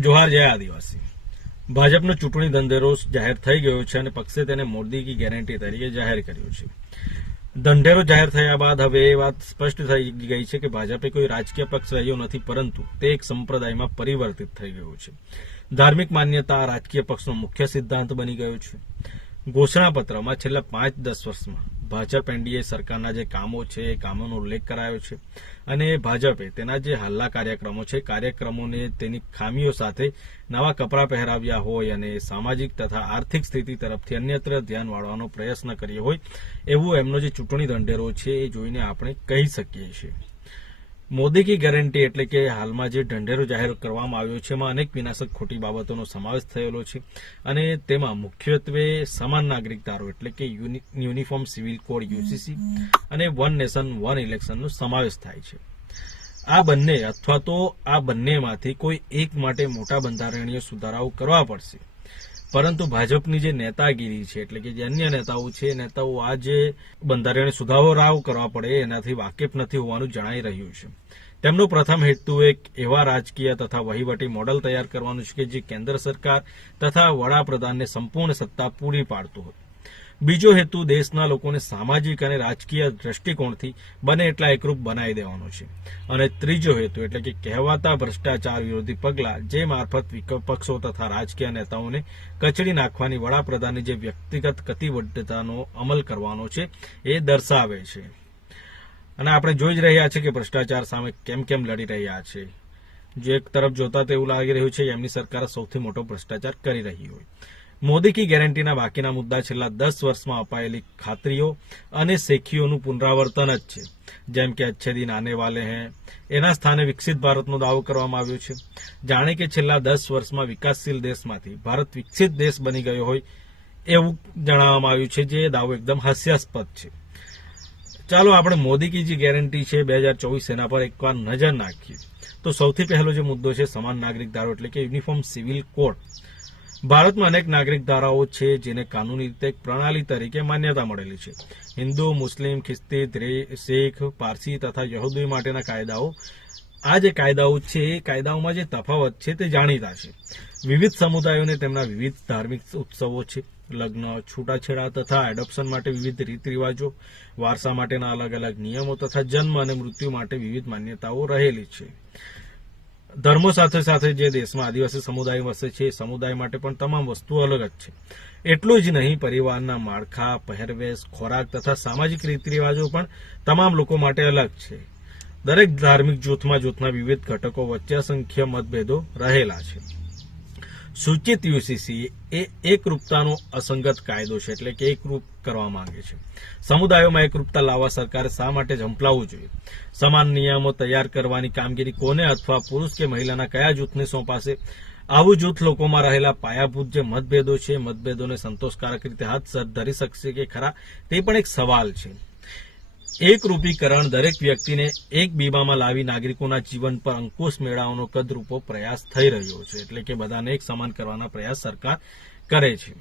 જોહાર જય આદિવાસી. ભાજપનો ચૂંટણી ધંધેરો જાહેર થઈ ગયો છે અને પક્ષે તેને મોદી કી ગેરંટી તરીકે જાહેર કર્યો છે. ધંધેરો જાહેર થયા બાદ હવે એ વાત સ્પષ્ટ થઈ ગઈ છે કે ભાજપે કોઈ રાજકીય પક્ષ રહ્યો નથી, પરંતુ તે એક સંપ્રદાયમાં પરિવર્તિત થઈ ગયો છે. ધાર્મિક માન્યતા રાજકીય પક્ષનો મુખ્ય સિદ્ધાંત બની ગયો છે. ઘોષણાપત્રમાં છેલ્લા પાંચ દસ વર્ષમાં ભાજપ એનડીએ સરકારના જે કામો છે, એ કામોનો ઉલ્લેખ કરાયો છે અને ભાજપે તેના જે હાલના કાર્યક્રમો છે, કાર્યક્રમોને તેની ખામીઓ સાથે નવા કપડાં પહેરાવ્યા હોય અને સામાજિક તથા આર્થિક સ્થિતિ તરફથી અન્યત્ર ધ્યાન વાળવાનો પ્રયત્ન કર્યો હોય, એવું એમનો જે ચૂંટણી ઢંઢેરો છે, એ જોઈને આપણે કહી શકીએ છીએ. મોદી કી ગેરંટી એટલે કે હાલમાં જે ઢંઢેરો જાહેર કરવામાં આવ્યો છે, એમાં અનેક વિનાશક ખોટી બાબતોનો સમાવેશ થયેલો છે. અને તેમાં મુખ્યત્વે સમાન નાગરિક ધારો એટલે કે યુનિફોર્મ સિવિલ કોડ, યુસીસી અને વન નેશન, વન ઇલેક્શનનો સમાવેશ થાય છે. આ બંને અથવા તો આ બંનેમાંથી કોઈ એક માટે મોટા બંધારણીય સુધારાઓ કરવા પડશે. પરંતુ ભાજપની જે નેતાગીરી છે, એટલે કે જે અન્ય નેતાઓ છે, નેતાઓ આ જે બંધારણીય રાવ કરવા પડે, એનાથી વાકેફ નથી હોવાનું જણાઈ રહ્યું છે. તેમનો પ્રથમ હેતુ એક એવા રાજકીય તથા વહીવટી મોડલ તૈયાર કરવાનું છે કે જે કેન્દ્ર સરકાર તથા વડાપ્રધાનને સંપૂર્ણ સત્તા પૂરી પાડતું હોય. બીજો હેતુ દેશના લોકોને સામાજિક અને રાજકીય દ્રષ્ટિકોણથી બને એટલા એકરૂપ બનાવી દેવાનો છે. અને ત્રીજો હેતુ એટલે કે કહેવાતા ભ્રષ્ટાચાર વિરોધી પગલાં જે મારફત વિપક્ષો તથા રાજકીય નેતાઓને કચડી નાખવાની વડાપ્રધાનની જે વ્યક્તિગત કતિબદ્ધતાનો અમલ કરવાનો છે એ દર્શાવે છે. અને આપણે જોઈ જ રહ્યા છે કે ભ્રષ્ટાચાર સામે કેમ કેમ લડી રહ્યા છે. જે એક તરફ જોતા તો એવું લાગી રહ્યું છે કે એમની સરકાર સૌથી મોટો ભ્રષ્ટાચાર કરી રહી હોય. મોદી કી ગેરંટીના બાકીના મુદ્દા છેલ્લા દસ વર્ષમાં અપાયેલી ખાતરીઓ અને શેખીઓનું પુનરાવર્તન જ છે. જેમ કે અચ્છે દિન આને વાલે હૈ, એના સ્થાને વિકસિત ભારતનો દાવો કરવામાં આવ્યો છે. જાણે કે છેલ્લા દસ વર્ષમાં વિકાસશીલ દેશમાંથી ભારત વિકસિત દેશ બની ગયો હોય એવું જણાવવામાં આવ્યું છે, જે દાવો એકદમ હાસ્યાસ્પદ છે. ચાલો આપણે મોદી કી જે ગેરંટી છે બે હજાર ચોવીસ એના પર એકવાર નજર નાખીએ. તો સૌથી પહેલો જે મુદ્દો છે, સમાન નાગરિક ધારો એટલે કે યુનિફોર્મ સિવિલ કોડ. ભારતમાં અનેક નાગરિક ધારાઓ છે જેને કાનૂની રીતે પ્રણાલી તરીકે માન્યતા મળેલી છે. હિન્દુ, મુસ્લિમ, ખ્રિસ્તી શીખ, પારસી તથા યહૂદી માટેના કાયદાઓ, આ જે કાયદાઓ છે, એ કાયદાઓમાં જે તફાવત છે તે જાણીતા છે. વિવિધ સમુદાયોને તેમના વિવિધ ધાર્મિક ઉત્સવો છે. લગ્ન, છૂટાછેડા તથા એડોપ્શન માટે વિવિધ રીત રિવાજો વારસા માટેના અલગ અલગ નિયમો તથા જન્મ અને મૃત્યુ માટે વિવિધ માન્યતાઓ રહેલી છે. ધર્મો સાથે સાથે જે દેશમાં આદિવાસી સમુદાય વસે છે સમુદાય માટે પણ તમામ વસ્તુઓ અલગ જ છે. એટલું જ નહીં, પરિવારના માળખા, પહેરવેશ, ખોરાક તથા સામાજિક રીત રિવાજો પણ તમામ લોકો માટે અલગ છે. દરેક ધાર્મિક જૂથમાં જૂથના વિવિધ ઘટકો વચ્ચે અસંખ્ય મતભેદો રહેલા છે. સૂચિત યુસીસી એ એકરૂપતાનો અસંગત કાયદો છે, એટલે કે એકરૂપ કરવા માંગે છે. સમુદાયોમાં એકરૂપતા લાવવા સરકારે શા માટે ઝંપલાવવું જોઈએ? સમાન નિયમો તૈયાર કરવાની કામગીરી કોને અથવા પુરુષ કે મહિલાના કયા જૂથને સોંપાશે? આવું જૂથ લોકોમાં રહેલા પાયાભૂત જે મતભેદો છે, મતભેદોને સંતોષકારક રીતે હાથ ધરી શકશે કે ખરા, તે પણ એક સવાલ છે. એકરૂપીકરણ દરેક વ્યક્તિને એક બીબામાં લાવી નાગરિકોના જીવન પર અંકુશ મેળવવાનો કદરૂપો પ્રયાસ થઈ રહ્યો છે. એટલે કે બધાને એક સમાન કરવાના પ્રયાસ સરકાર કરે છે.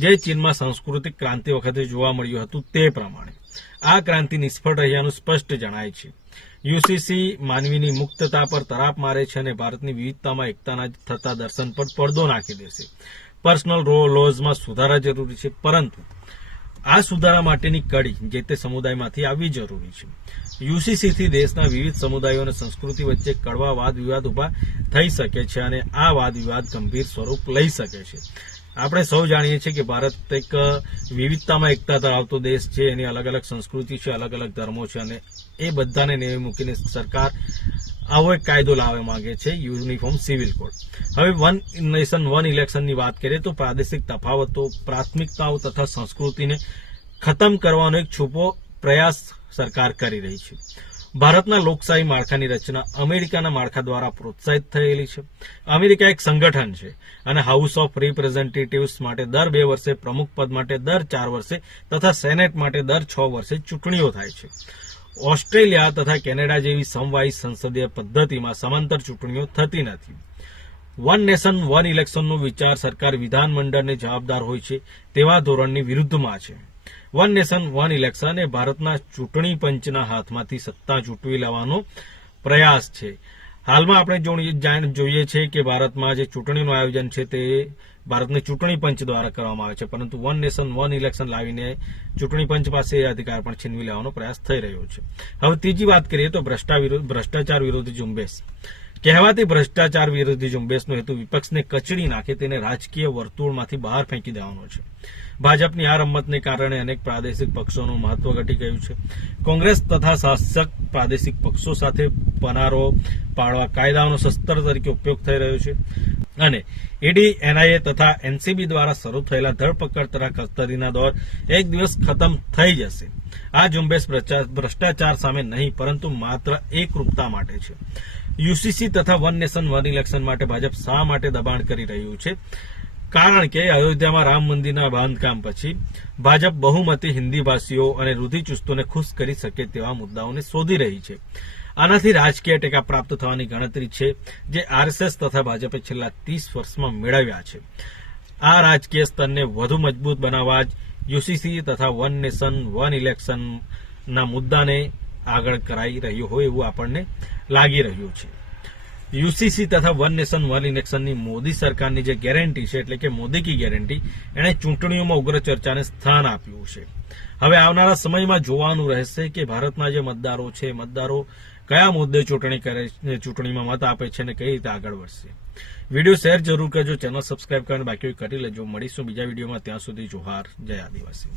જે ચીનમાં સાંસ્કૃતિક ક્રાંતિ વખતે જોવા મળ્યું હતું તે પ્રમાણે. આ ક્રાંતિ નિષ્ફળ રહ્યાનું સ્પષ્ટ જણાય છે. યુસીસી માનવીની મુક્તતા પર તરાપ મારે છે અને ભારતની વિવિધતામાં એકતાના થતા દર્શન પર પડદો નાખી દેશે. પર્સનલ રો લોઝમાં સુધારા જરૂરી છે, પરંતુ આ સુધારા માટેની કડી જે તે સમુદાયમાંથી આવવી જરૂરી છે. યુસીસીથી દેશના વિવિધ સમુદાયો અને સંસ્કૃતિ વચ્ચે કડવા વાદ વિવાદ ઊભા થઈ શકે છે અને આ વાદ વિવાદ ગંભીર સ્વરૂપ લઈ શકે છે. આપણે સૌ જાણીએ છીએ કે ભારત એક વિવિધતામાં એકતા ધરાવતો દેશ છે. એની અલગ અલગ સંસ્કૃતિ છે અલગ અલગ ધર્મો છે અને એ બધાને નેવે મૂકીને સરકાર આવો એક કાયદો લાવવા માંગે છે યુનિફોર્મ સિવિલ કોડ હવે વન નેશન વન ઇલેક્શનની વાત કરીએ તો પ્રાદેશિક તફાવતો, પ્રાથમિકતાઓ તથા સંસ્કૃતિને ખતમ કરવાનો એક છુપો પ્રયાસ સરકાર કરી રહી છે. ભારતના લોકશાહી માળખાની રચના અમેરિકાના માળખા દ્વારા પ્રોત્સાહિત થયેલી છે. અમેરિકા એક સંગઠન છે અને હાઉસ ઓફ રિપ્રેઝેન્ટેટિવ્સ માટે દર બે વર્ષે પ્રમુખ પદ માટે, દર ચાર વર્ષે તથા સેનેટ માટે દર છ વર્ષે ચૂંટણીઓ થાય છે. ઓસ્ટ્રેલિયા તથા કેનેડા જેવી સમવાયી સંસદીય પદ્ધતિમાં સમાંતર ચૂંટણીઓ થતી નથી. વન નેશન વન ઇલેક્શનનો વિચાર સરકાર વિધાનમંડળને જવાબદાર હોય છે તેવા ધોરણની વિરુદ્ધમાં છે. વન નેશન વન ઇલેક્શન એ ભારતના ચૂંટણી પંચના હાથમાંથી સત્તા ચૂંટવી લેવાનો પ્રયાસ છે. હાલમાં આપણે જોઈએ છે કે ભારતમાં જે ચૂંટણીનું આયોજન છે તે ભારતની ચૂંટણી પંચ દ્વારા કરવામાં આવે છે. પરંતુ વન નેશન, વન ઇલેક્શન લાવીને ચૂંટણી પંચ પાસે એ અધિકાર પણ છીનવી લેવાનો પ્રયાસ થઈ રહ્યો છે. હવે ત્રીજી વાત કરીએ તો ભ્રષ્ટાચાર વિરોધી ઝુંબેશ. કહેવાતી ભ્રષ્ટાચાર વિરોધી ઝુંબેશનો હેતુ વિપક્ષને કચડી નાખે તેને રાજકીય વર્તુળમાંથી બહાર ફેંકી દેવાનો છે. ભાજપની આ રમતને કારણે અનેક પ્રાદેશિક પક્ષોનું મહત્વ ઘટી ગયું છે. કોંગ્રેસ તથા શાસક પ્રાદેશિક પક્ષો સાથે પનારો પાડવા કાયદાઓનો શસ્ત્ર તરીકે ઉપયોગ થઈ રહ્યો છે. અને ઈડી, એનઆઈએ તથા એનસીબી દ્વારા શરૂ થયેલા ધરપકડ તથા કસ્ટડીના દોર એક દિવસ ખતમ થઈ જશે. આ ઝુંબેશ ભ્રષ્ટા- ભ્રષ્ટાચાર સામે નહીં, પરંતુ માત્ર એકરૂપતા માટે છે. યુસીસી તથા વન નેશન, વન ઇલેક્શન માટે ભાજપ શા માટે દબાણ કરી રહ્યું છે? કારણ કે અયોધ્યામાં રામ મંદિરના બાંધકામ પછી ભાજપ બહુમતી હિન્દી ભાષીઓ અને રૂધિચુસ્તોને ખુશ કરી શકે તેવા મુદ્દાઓને શોધી રહી છે. આનાથી રાજકીય ટેકા પ્રાપ્ત થવાની ગણતરી છે, જે આરએસએસ તથા ભાજપે છેલ્લા ત્રીસ વર્ષમાં મેળવ્યા છે. આ રાજકીય સ્તરને વધુ મજબૂત બનાવવા જ યુસીસી તથા વન નેશન, વન ઇલેક્શનના મુદ્દાને આગળ કરાઈ રહ્યું હોય એવું આપણને લાગી રહ્યું છે. યુસીસી તથા વન નેશન, વન ઇલેક્શનની મોદી સરકારની જે ગેરંટી છે, એટલે કે મોદી કી ગેરંટી, એણે ચૂંટણીઓમાં ઉગ્ર ચર્ચાને સ્થાન આપ્યું છે. હવે આવનારા સમયમાં જોવાનું રહેશે કે ભારતના જે મતદારો છે, મતદારો કયા મુદ્દે ચૂંટણી કરે ચૂંટણીમાં મત આપે છે અને કઈ રીતે આગળ વધશે. વીડિયો શેર જરૂર કરજો, ચેનલ સબસ્ક્રાઈબ કરીને બાકી કરી લેજો. મળીશું બીજા વિડીયોમાં. ત્યાં સુધી જોહાર. જય આદિવાસી.